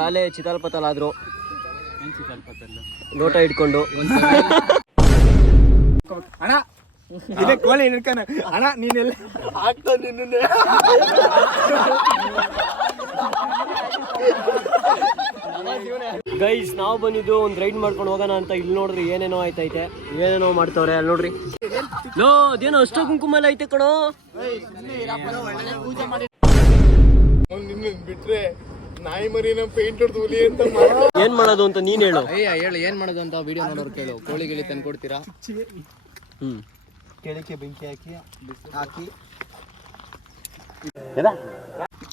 ಶಾಲೆ ಚಿತಾಲ್ಪತಲಾದ್ರು ಲೋಟ ಇಟ್ಕೊಂಡು ಅಣ್ಣ ಇದೇ ಕೋಳಿ ಹಿಡ್ಕನ ಅಣ್ಣ ನೀನೆಲ್ಲ ಆಗ್ತಾವ ನಿನ್ನೆ ಗೈಸ್ ನಾವು ಬಂದಿದ್ದು ಒಂದು ರೈಡ್ ಮಾಡ್ಕೊಂಡು ಹೋಗೋಣ ಅಂತ. ಇಲ್ಲಿ ನೋಡ್ರಿ ಏನೇನೋ ಆಯ್ತೈತೆ, ಏನೇನೋ ಮಾಡ್ತವ್ರೆ. ಅಲ್ಲಿ ನೋಡ್ರಿ ಲೋ ಅದೇನೋ ಅಷ್ಟೋ ಕುಂಕುಮ ಎಲ್ಲ ಐತೆ ಕಣೋ. ಬಿಟ್ರೆ ನಾಯಿ ಮರಿನ ಪೇಂಟ್ ಹೊಡೆದು ಹುಲಿ ಅಂತ ಏನ್ ಮಾಡೋದು ಅಂತ ನೀನ್ ಹೇಳು. ಹೇಳು ಏನ್ ಮಾಡೋದು ಅಂತ ವಿಡಿಯೋ ನೋಡೋರು ಕೇಳು. ಕೋಳಿ ಗಿಳಿ ತಂದು ಕೊಡ್ತೀರಾ? ಕೆಳಕ್ಕೆ ಬೆಂಕಿ ಹಾಕಿ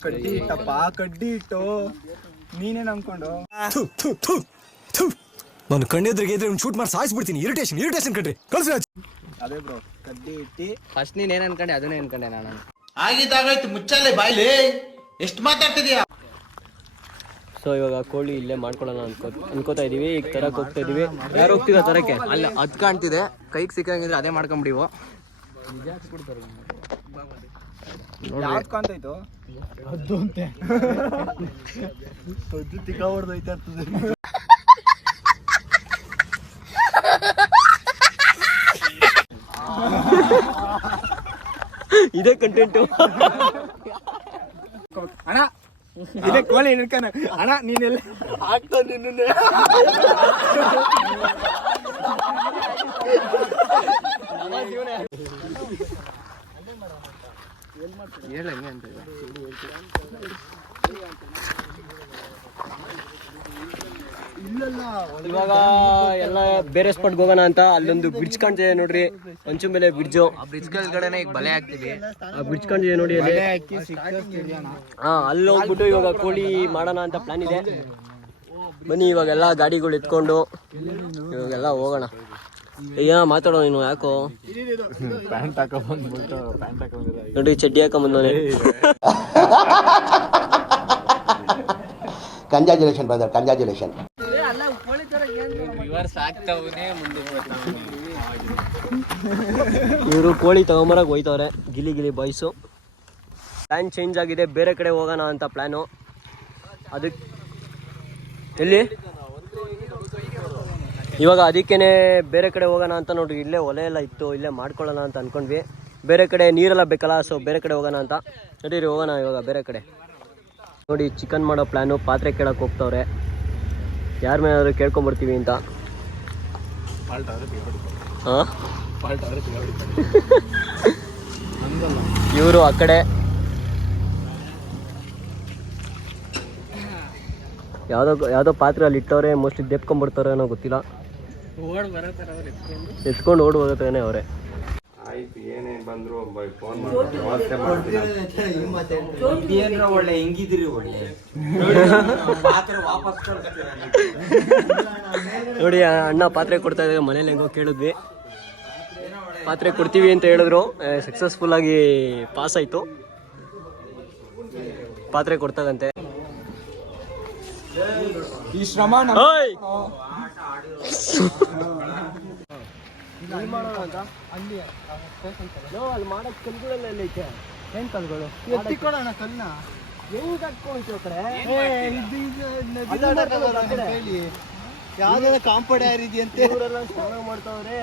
ಕಡ್ಡಿ ಇಟ್ಟಪ್ಪ, ಕಡ್ಡಿ ಇಟ್ಟು ನೀನೇ ನಂಬ್ಕೊಂಡು ನಾನು ಕಣ್ಣೆದ್ರಿಗೆ ಇದ್ರೆ ಶೂಟ್ ಮಾಡಿ ಸಾಯಿಸ್ಬಿಡ್ತೀನಿ. ಇರಿಟೇಷನ್ ಕಣ್ರಿ ಕಳ್ಸಿ. ಅದೇ ಬ್ರೋ ಕಡ್ಡಿ ಇಟ್ಟಿ ಫಸ್ಟ್ ನೀನ್ ಏನ್ ಅನ್ಕೊಂಡೆ ಅದನ್ನೇ ಅನ್ಕೊಂಡೆ ನಾನು. ಆಗಿದ್ದಾಗಾಯ್ತು ಮುಚ್ಚಲ್ಲೇ ಬಾಯ್ಲಿ ಎಷ್ಟು ಮಾತಾಡ್ತಿದ್ಯಾ. ಸೊ ಇವಾಗ ಕೋಳಿ ಇಲ್ಲೇ ಮಾಡ್ಕೊಳ್ಳೋಣ ಅನ್ಕೋತಾ ಇದೀವಿ. ಈಗ ತರಕ್ ಹೋಗ್ತಾ ಇದೀವಿ. ಯಾರು ಹೋಗ್ತೀರಾ ತರಕ್ಕೆ? ಅಲ್ಲ ಅದ್ ಕಾಣ್ತಿದೆ, ಕೈಗೆ ಸಿಕ್ಕಂಗಿದ್ರೆ ಅದೇ ಮಾಡ್ಕೊಂಬಿಡಿವು. ಯಾವ್ದು ಕಾಣ್ತಾಯ್ತು ಅದು ಅಂತೆ ಅದು ತಿಕ್ಕ ಹೊಡೆದೈತೆ ಆಗ್ತದೆ. ಇದೇ ಕಂಟೆಂಟು. ಅಣ್ಣ ಇದೇ ಕೋಳಿ ಹಿಡ್ಕನ ಅಣ್ಣ ನೀನೆಲ್ಲ ಆಗ್ತಾವ ನಿನ್ನೆ ಹೇಳ ಹೆಂಗೆ ಅಂತ ಇವಾಗ ಎಲ್ಲ ಬೇರೆ ಸ್ಪಾಟ್ಗೆ ಹೋಗೋಣ ಅಂತ. ಅಲ್ಲೊಂದು ಬ್ರಿಡ್ಜ್ ಕಾಣ್ತಿದೆ ನೋಡ್ರಿ, ಅಂಚು ಮೇಲೆ ಬ್ರಿಡ್ಜು. ಆ ಬ್ರಿಡ್ಜ್ ಕೆಳಗಡೆನೆ ಈಗ ಬಲೆ ಹಾಕ್ತಿವಿ. ಆ ಬ್ರಿಡ್ಜ್ ಕಾಣ್ತಿದೆ ನೋಡಿ ಅಲ್ಲಿ. ಅಲ್ಲಿ ಹೋಗ್ಬಿಟ್ಟು ಇವಾಗ ಕೋಳಿ ಮಾಡೋಣ ಅಂತ ಪ್ಲಾನ್ ಇದೆ. ಬನ್ನಿ ಇವಾಗೆಲ್ಲ ಗಾಡಿಗಳು ಎತ್ಕೊಂಡು ಇವಾಗೆಲ್ಲ ಹೋಗೋಣ. ಏನೋ ಮಾತಾಡೋ ನೀನು, ಯಾಕೋ ಪ್ಯಾಂಟ್ ಹಾಕೊಂಡ್ಬಿಟ್ಟು ಪ್ಯಾಂಟ್ ಹಾಕೊಂಡಿರ ನೋಡಿ ಚಡ್ಡಿ ಹಾಕೊಂಬಂದವನೆ. Congratulation brother, congratulation. ಇವರು ಕೋಳಿ ತಗೊಂಬರಕ್ಕೆ ಹೋಯ್ತವ್ರೆ ಗಿಲಿ ಬಾಯ್ಸು. ಪ್ಲ್ಯಾನ್ ಚೇಂಜ್ ಆಗಿದೆ, ಬೇರೆ ಕಡೆ ಹೋಗೋಣ ಅಂತ ಪ್ಲ್ಯಾನು. ಅದಕ್ಕೆ ಎಲ್ಲಿ ಇವಾಗ ಅದಕ್ಕೇನೆ ಬೇರೆ ಕಡೆ ಹೋಗೋಣ ಅಂತ ನೋಡ್ರಿ. ಇಲ್ಲೇ ಒಲೆ ಎಲ್ಲ ಇತ್ತು, ಇಲ್ಲೇ ಮಾಡ್ಕೊಳ್ಳೋಣ ಅಂತ ಅಂದ್ಕೊಂಡ್ವಿ. ಬೇರೆ ಕಡೆ ನೀರೆಲ್ಲ ಬೇಕಲ್ಲ, ಸೊ ಬೇರೆ ಕಡೆ ಹೋಗೋಣ ಅಂತ ನಡೀರಿ ಹೋಗೋಣ ಇವಾಗ ಬೇರೆ ಕಡೆ. ನೋಡಿ ಚಿಕನ್ ಮಾಡೋ ಪ್ಲ್ಯಾನು. ಪಾತ್ರೆ ಕೇಳಕ್ಕೆ ಹೋಗ್ತವ್ರೆ, ಯಾರ ಮೇಲಾದ್ರು ಕೇಳ್ಕೊಂಬರ್ತೀವಿ ಅಂತ. ಹಾಂ ಇವರು ಆ ಕಡೆ ಯಾವುದೋ ಪಾತ್ರೆ ಅಲ್ಲಿ ಇಟ್ಟವ್ರೆ. ಮೋಸ್ಟ್ಲಿ ದೆಪ್ಕೊಂಬರ್ತಾರೆ ಅನ್ನೋ ಗೊತ್ತಿಲ್ಲ. ಎತ್ಕೊಂಡು ಓಡ್ ಹೋಗತ್ತೇನೆ ಅವರೇ. ಒಳ್ಳೆ ಹೆಂಗಿದ್ರಿ ಒಳ್ಳೆ ನೋಡಿ ಅಣ್ಣ ಪಾತ್ರೆ ಕೊಡ್ತಾ ಇದ್ದಾರೆ. ಮನೇಲಿ ಹೆಂಗೋ ಕೇಳಿದ್ವಿ, ಪಾತ್ರೆ ಕೊಡ್ತೀವಿ ಅಂತ ಹೇಳಿದ್ರು. ಸಕ್ಸಸ್ಫುಲ್ ಆಗಿ ಪಾಸ್ ಆಯ್ತು, ಪಾತ್ರೆ ಕೊಡ್ತಾಗಂತೆ. ಈ ಶ್ರಮ ಅಲ್ಲಿ ಮಾಡಕ್ ಕಲ್ಗಳೆಲ್ಲ ಎಲ್ಲ ಐತೆ. ಏನ್ ಕಲ್ಗಳು? ಎತ್ತಿಕೊಡೋಣ ಕಲ್ನ ಹೆಂಗ್ ಕಟ್ಕೊಂಡು ಕಡೆ ಯಾವ್ದಾರ ಕಾಂಪೌಂಡ್ ಯಾರಿದೆಯಂತೆ ಇವರೆಲ್ಲ ಸ್ನಾನ ಮಾಡ್ತಾವ್ರೆ.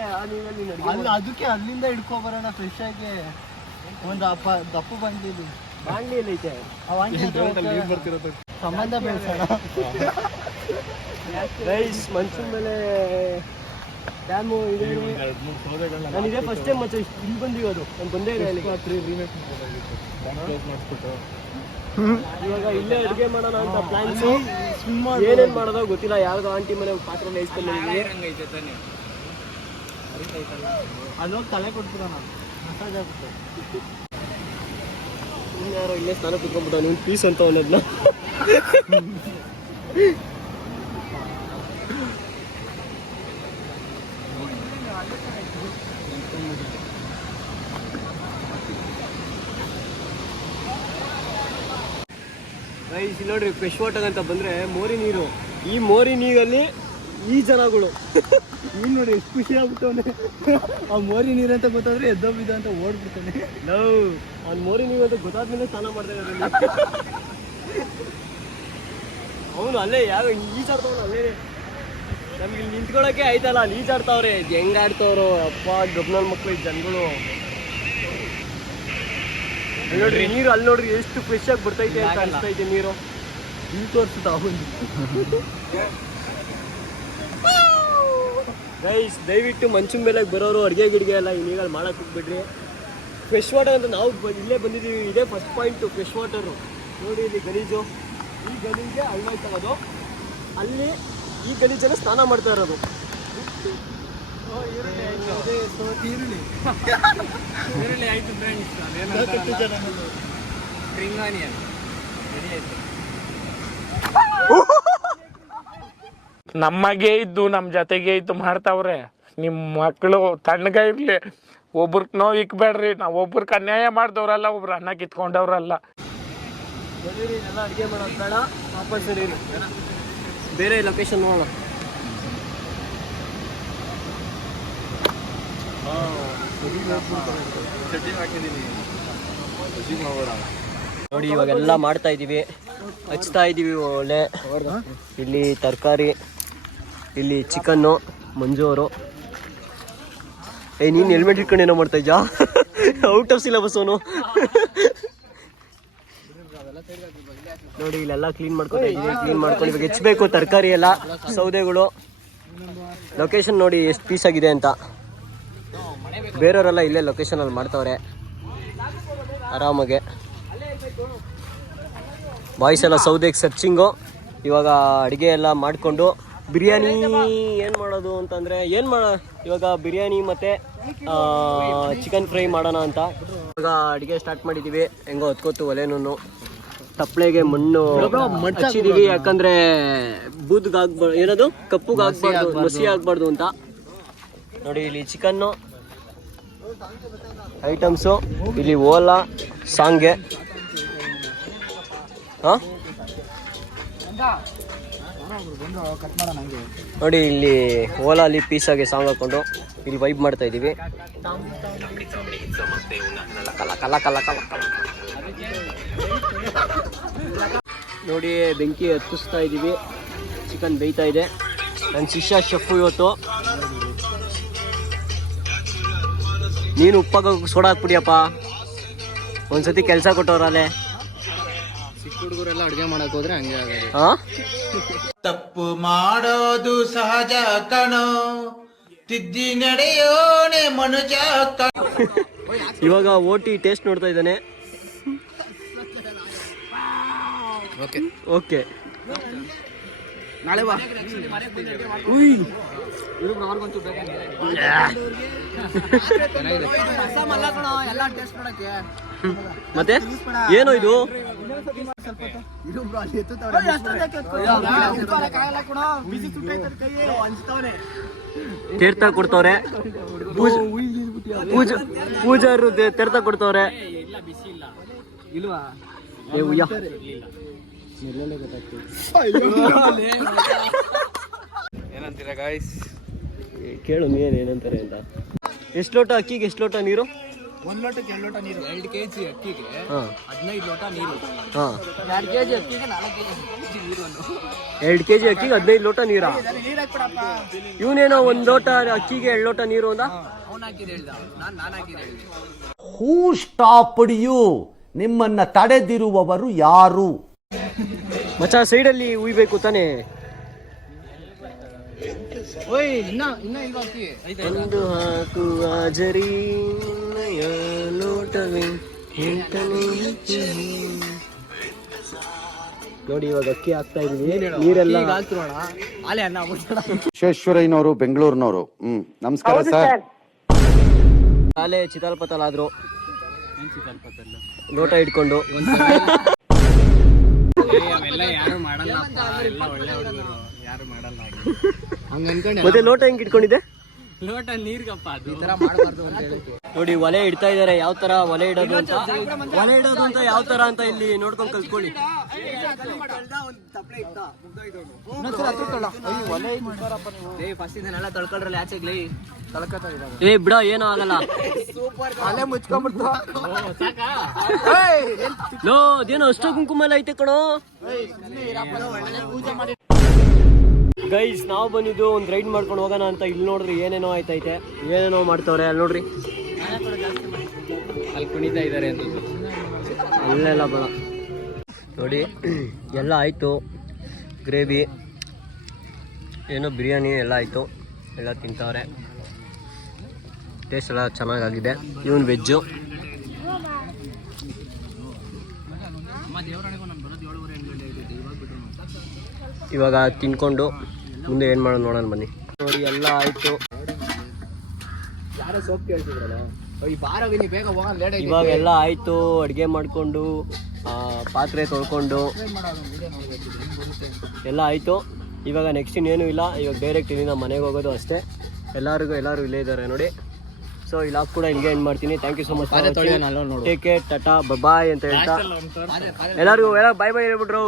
ಅಲ್ಲ ಅದಕ್ಕೆ ಅಲ್ಲಿಂದ ಹಿಡ್ಕೊ ಬರೋಣ ಫ್ರೆಶ್ ಆಗಿ. ಒಂದು ದಪ್ಪ ಬಂದಿದ್ದು ಬಾಂಡ್ಲಿ ಎಲ್ಲ ಐತೆ. ಸಂಬಂಧ ಬೆಳೆಸೋಣ. ರೈಸ್ ಮನ್ಸೂನ್ ಮೇಲೆ ಡ್ಯಾಮು ಇದೆ. ನಾನು ಇದೇ ಫಸ್ಟ್ ಟೈಮ್ ಮತ್ತೆ ಇಲ್ಲಿ ಬಂದಿರೋದು. ನಾನು ಬಂದೇ ಇಲ್ಲ ಇಲ್ಲಿ. ಇವಾಗ ಇಲ್ಲೇ ಅಡುಗೆ ಮಾಡೋಣ ಅಂತ ಪ್ಲಾನ್ಸು. ಏನೇನು ಮಾಡೋದೋ ಗೊತ್ತಿಲ್ಲ. ಯಾವ್ದೋ ಆಂಟಿ ಮನೆ ಪಾತ್ರೆ ಬೇಯಿಸ್ಕೊಂಡಿದ್ದೀವಿ. ಅಲ್ಲೋಗಿ ತಲೆ ಕೊಟ್ಬಿಡೋಣ, ಮಸಾಜ್ ಆಗುತ್ತೆ. ಯಾರೋ ಇಲ್ಲೇ ಸ್ನಾನ ಕುತ್ಕೊಂಡ್ಬಿಟ್ಟು ನೀವು ಪೀಸ್ ಅಂತ ಅನ್ನೋದನ್ನ. ರೈಸ್ ಇಲ್ಲಿ ನೋಡ್ರಿ, ಫ್ರೆಶ್ ವಾಟರ್ ಅಂತ ಬಂದರೆ ಮೋರಿ ನೀರು. ಈ ಮೋರಿ ನೀರಲ್ಲಿ ಈ ಜನಗಳು ನೀನು ನೋಡಿ ಎಷ್ಟು ಖುಷಿ ಆಗ್ಬಿಟ್ಟವನೆ. ಆ ಮೋರಿ ನೀರು ಅಂತ ಗೊತ್ತಾದ್ರೆ ಎದ್ದೋಗಿದ್ದ ಅಂತ ಓಡ್ಬಿಡ್ತಾನೆ. ಅವ್ನು ಮೋರಿ ನೀರು ಅಂತ ಗೊತ್ತಾದ್ಮೇಲೆ ಸ್ನಾನ ಮಾಡ್ತಾ ಇದ್ದಾರೆ. ಅವನು ಅಲ್ಲೇ ಯಾವ ಈಜಾಡ್ತಾವನು ಅಲ್ಲೇ. ನಮ್ಗೆ ಇಲ್ಲಿ ನಿಂತ್ಕೊಳ್ಳೋಕೆ ಆಯ್ತಲ್ಲ, ಅಲ್ಲಿ ಈಜಾಡ್ತಾವ್ರೆ. ಹೆಂಗ್ ಆಡ್ತಾವ್ರು ಅಪ್ಪ ಗಬ್ನಲ್ ಮಕ್ಳು ಜನಗಳು. ನೋಡ್ರಿ ನೀರು ಅಲ್ಲಿ ನೋಡ್ರಿ ಎಷ್ಟು ಫ್ರೆಶ್ ಆಗಿ ಬರ್ತೈತೆ ಅಂತ ಅನಿಸ್ತೈತೆ ನೀರು. ಇಲ್ಲಿ ತೋರಿಸ್ತಾ ಅವನು. ಗೈಸ್ ದಯವಿಟ್ಟು ಮಂಚಿನ ಮೇಲೆ ಬರೋರು ಅಡುಗೆ ಗಿಡ್ಗೆ ಎಲ್ಲ ನೀರಲ್ಲಿ ಮಾಡಕ್ಕೆ ಹೋಗ್ಬಿಡ್ರಿ. ಫ್ರೆಶ್ ವಾಟರ್ ಅಂತ ನಾವು ಇಲ್ಲೇ ಬಂದಿದ್ದೀವಿ. ಇದೇ ಫಸ್ಟ್ ಪಾಯಿಂಟು ಫ್ರೆಶ್ ವಾಟರು. ನೋಡಿ ಇಲ್ಲಿ ಗಲೀಜು, ಈ ಗಲೀಜೆ ಅಳ್ಳೋಯ್ತಗೋದು, ಅಲ್ಲಿ ಈ ಗಲೀಜಲ್ಲಿ ಸ್ನಾನ ಮಾಡ್ತಾ ಇರೋದು. ಈರುಳ್ಳಿ ಆಯಿತು ಫ್ರೆಂಡ್ಸ್. ಸ್ಪ್ರಿಂಗ್ ಆನಿಯನ್ ರೆಡಿ ಆಯಿತು. ನಮಗೆ ಇದ್ದು ನಮ್ಮ ಜೊತೆಗೆ ಇದ್ದು ಮಾಡ್ತಾವ್ರೆ. ನಿಮ್ಮ ಮಕ್ಕಳು ತಣ್ಣಗ ಇರಲಿ, ಒಬ್ರಿಗೆ ನೋವು ಇಕ್ಬೇಡ್ರಿ. ನಾವು ಒಬ್ರಿಗೆ ಅನ್ಯಾಯ ಮಾಡಿದವ್ರಲ್ಲ, ಒಬ್ರು ಅನ್ನ ಕಿತ್ಕೊಂಡವ್ರಲ್ಲ. ಇದೆಲ್ಲ ಅಡುಗೆ ಮಾಡೋದು ಬೇಡ, ವಾಪಸ್ ನೀರು ಬೇರೆ ಲೊಕೇಶನ್ ನೋಡೋಣ. ನೋಡಿ ಇವಾಗೆಲ್ಲ ಮಾಡ್ತಾ ಇದ್ದೀವಿ, ಹಚ್ತಾ ಇದ್ದೀವಿ ಒಳ್ಳೆ. ಇಲ್ಲಿ ತರಕಾರಿ, ಇಲ್ಲಿ ಚಿಕನ್ನು. ಮಂಜು ಅವರು ನೀನು ಹೆಲ್ಮೆಟ್ ಇಟ್ಕೊಂಡು ಏನೋ ಮಾಡ್ತಾ ಇದ್ಯಾ? ಔಟ್ ಆಫ್ ಸಿಲೆಬಸ್ ಅವನು. ನೋಡಿ ಇಲ್ಲೆಲ್ಲ ಕ್ಲೀನ್ ಮಾಡ್ಕೊತಾ ಇದ್ದೀವಿ. ಕ್ಲೀನ್ ಮಾಡ್ಕೊಂಡು ಇವಾಗ ಹೆಚ್ಚಬೇಕು ತರಕಾರಿ ಎಲ್ಲ, ಸೌದೆಗಳು. ಲೊಕೇಶನ್ ನೋಡಿ ಎಷ್ಟು ಪೀಸ್ ಆಗಿದೆ ಅಂತ. ಬೇರೆಯವರೆಲ್ಲ ಇಲ್ಲೇ ಲೊಕೇಶನಲ್ಲಿ ಮಾಡ್ತಾವ್ರೆ ಆರಾಮಾಗೆ. ಬಾಯ್ಸ್ ಎಲ್ಲ ಸೌದೆಗೆ ಸರ್ಚಿಂಗು. ಇವಾಗ ಅಡುಗೆ ಎಲ್ಲ ಮಾಡಿಕೊಂಡು ಬಿರಿಯಾನಿ ಏನು ಮಾಡೋದು ಅಂತಂದರೆ ಇವಾಗ ಬಿರಿಯಾನಿ ಮತ್ತು ಚಿಕನ್ ಫ್ರೈ ಮಾಡೋಣ ಅಂತ ಇವಾಗ ಅಡುಗೆ ಸ್ಟಾರ್ಟ್ ಮಾಡಿದ್ದೀವಿ. ಹೆಂಗೋ ಹೊತ್ಕೊತು ಒಲೆನೂ. ತಪ್ಪಳೆಗೆ ಮಣ್ಣು ಹಚ್ಚಿದ್ದೀವಿ, ಯಾಕಂದರೆ ಬೂದ್ಗಾಗ್ಬಾರ್ದು, ಏನದು ಕಪ್ಪುಗಾಗ್ಬಾರ್ದು, ಮಸಿ ಆಗಬಾರ್ದು ಅಂತ. ನೋಡಿ ಇಲ್ಲಿ ಚಿಕನ್ನು ಐಟಮ್ಸು, ಇಲ್ಲಿ ಓಲಾ ಸಾಂಗೆ. ಹಾಂ ನೋಡಿ ಇಲ್ಲಿ ಓಲಾಲಿ ಪೀಸಾಗಿ ಸಾಂಗ್ ಹಾಕೊಂಡು ಇಲ್ಲಿ ವೈಬ್ ಮಾಡ್ತಾ ಇದ್ದೀವಿ. ನೋಡಿ ಬೆಂಕಿ ಹತ್ತಿಸ್ತಾ ಇದ್ದೀವಿ. ಚಿಕನ್ ಬೇಯ್ತಾ ಇದೆ. ನನ್ನ ಶಿಷ್ಯ ಶೆಫು ಇವತ್ತು. ನೀನು ಉಪ್ಪಾಗ ಸೋಡಾ ಹಾಕ್ಬಿಡಿಯಪ್ಪ, ಒಂದ್ಸತಿ ಕೆಲಸ ಕೊಟ್ಟವ್ರಲ್ಲೇ. ಚಿಕ್ಕ ಹುಡುಗರೆಲ್ಲ ಅಡುಗೆ ಮಾಡಕ್ ಹೋದ್ರೆ ಹಂಗೆ ಆಗೋದು. ಹಾಂ, ತಪ್ಪು ಮಾಡೋದು ಸಹಜ ಕಣೋ, ತಿದ್ದಿ ನಡೆಯೋನೆ ಮನುಜ ಕಣೋ. ಇವಾಗ ಓಟಿ ಟೇಸ್ಟ್ ನೋಡ್ತಾ ಇದ್ದಾನೆ. ಓಕೆ ನಾಳೆ ಬಾ. ಉಯ್ ಮತ್ತೆ ಏನು ಇದು? ತೀರ್ಥ ಕೊಡ್ತವ್ರೆ. ಪೂಜಾರು ತೀರ್ಥ ಕೊಡ್ತವ್ರೆ. ಏನಂತೀರಾ ಗಾಯ್ಸ್? ಕೇಳು ನೀನು ಏನಂತಾರೆ ಅಂತ. ಎಷ್ಟು ಲೋಟ ಅಕ್ಕಿಗೆ ಎಷ್ಟು ಲೋಟ ನೀರು? 1 ಲೋಟಕ್ಕೆ 2 ಲೋಟ ನೀರು. 2 kg ಅಕ್ಕಿಗೆ 15 ಲೋಟ ನೀರು. 2 kg ಅಕ್ಕಿಗೆ 4 kg ನೀರು. 2 kg ಅಕ್ಕಿಗೆ 15 ಲೋಟ ನೀರಾ? ಇವನೇನೋ 1 ಲೋಟ ಅಕ್ಕಿಗೆ 2 ಲೋಟ ನೀರು ಅಂದ. ಹೂ ಸ್ಟಾಪ್ಡ್ ಯು? ನಿಮ್ಮನ್ನ ತಡೆದಿರುವವರು ಯಾರು? ಮಚ್ಚ ಸೈಡಲ್ಲಿ ಉಯ್ಬೇಕು ತಾನೇ. ಒಂದು ಹಾಕುವ ಜರಿ ಲೋಟವೇ ನೋಡಿ ಇವಾಗ ಅಕ್ಕಿ ಹಾಕ್ತಾ ಇದೀವಿ. ನೀರೆಲ್ಲ ವಿಶ್ವೇಶ್ವರಯ್ಯನವರು ಬೆಂಗಳೂರಿನವರು. ನಮಸ್ಕಾರ ಸರ್. ಕಾಲೇ ಚಿತಾಲ್ಪತಲಾದ್ರು ಲೋಟ ಇಟ್ಕೊಂಡು. ಮತ್ತೆ ಲೋಟ ಹೆಂಗ್ ಇಟ್ಕೊಂಡಿದ್ದೆ? ಲೋಟ ನೀರ್ಗಪ್ಪ, ಈ ತರ ಮಾಡಬಾರ್ದು ಅಂತ ಹೇಳಿ. ನೋಡಿ ಒಲೆ ಇಡ್ತಾ ಇದಾರೆ. ಯಾವ ತರ ಒಲೆ ಇಡೋದು ಅಂತ ಯಾವ ತರ ಅಂತ ಇಲ್ಲಿ ನೋಡ್ಕೊಂಡು ಕಲ್ತ್ಕೊಳ್ಳಿ. ಫಸ್ಟ್ ಇದನ್ನೆಲ್ಲ ತೊಳ್ಕೊಳ್ರಲ್ಲ ಆಚೆಗ್ಲಿ ಏ ಬಿಡ ಏನೂ ಆಗಲ್ಲ. ಅಲ್ಲೇ ಮುಚ್ಕೊಂಡ್ಬಿಡ್ತು. ಲೋ ಅದೇನೋ ಅಷ್ಟು ಕುಂಕುಮ ಎಲ್ಲ ಐತೆ ಕಣೋ. ಗೈಸ್ ನಾವು ಬಂದಿದ್ದು ಒಂದು ರೈಡ್ ಮಾಡ್ಕೊಂಡು ಹೋಗೋಣ ಅಂತ. ಇಲ್ಲಿ ನೋಡ್ರಿ ಏನೇನೋ ಆಯ್ತೈತೆ, ಏನೇನೋ ಮಾಡ್ತವ್ರೆ. ಅಲ್ಲಿ ನೋಡ್ರಿ ಅಲ್ಲಿ ಕುಣಿತಾ ಇದ್ದಾರೆ ಅಂತ ಅಲ್ಲೆಲ್ಲ ಬರ ನೋಡಿ ಎಲ್ಲ ಆಯಿತು. ಗ್ರೇವಿ ಏನೋ ಬಿರಿಯಾನಿ ಎಲ್ಲ ಆಯಿತು, ಎಲ್ಲ ತಿಂತವ್ರೆ. ಟೇಸ್ಟ್ ಎಲ್ಲ ಚೆನ್ನಾಗಾಗಿದೆ. ಇವನು ವೆಜ್ಜು. ಇವಾಗ ತಿನ್ಕೊಂಡು ಮುಂದೆ ಏನು ಮಾಡೋಣ ನೋಡೋಣ ಬನ್ನಿ. ನೋಡಿ ಎಲ್ಲ ಆಯಿತು. ಯಾರೋ ಸೋಪ್ ಕೇಳ್ತಿದ್ರಲ್ಲ ಈ ಬಾರಾಗಿ ನೀ ಬೇಗ ಹೋಗೋಣ, ಲೇಟ್ ಆಯ್ತು. ಇವಾಗ ಎಲ್ಲ ಆಯಿತು. ಅಡುಗೆ ಮಾಡಿಕೊಂಡು ಪಾತ್ರೆ ತೊಳ್ಕೊಂಡು ಎಲ್ಲ ಆಯಿತು. ಇವಾಗ ನೆಕ್ಸ್ಟ್ ಇನ್ನೇನು ಇಲ್ಲ. ಇವಾಗ ಡೈರೆಕ್ಟ್ ಇಲ್ಲಿಂದ ಮನೆಗೆ ಹೋಗೋದು ಅಷ್ಟೇ. ಎಲ್ಲರೂ ಇಲ್ಲೇ ಇದ್ದಾರೆ ನೋಡಿ. ಸೊ ಈ ಲಾಗ್ ಕೂಡ ಇಲ್ಲಿಗೆ ಎಂಡ್ ಮಾಡ್ತೀನಿ. Thank you so much. Take care, tata, bye ಅಂತ ಹೇಳ್ತಾ ಎಲ್ಲರಿಗೂ ಬಾಯ್ ಬಾಯ್ ಹೇಳ್ಬಿಟ್ರು.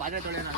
ಪಾತ್ರೆ ತೊಳೆಯೋಣ.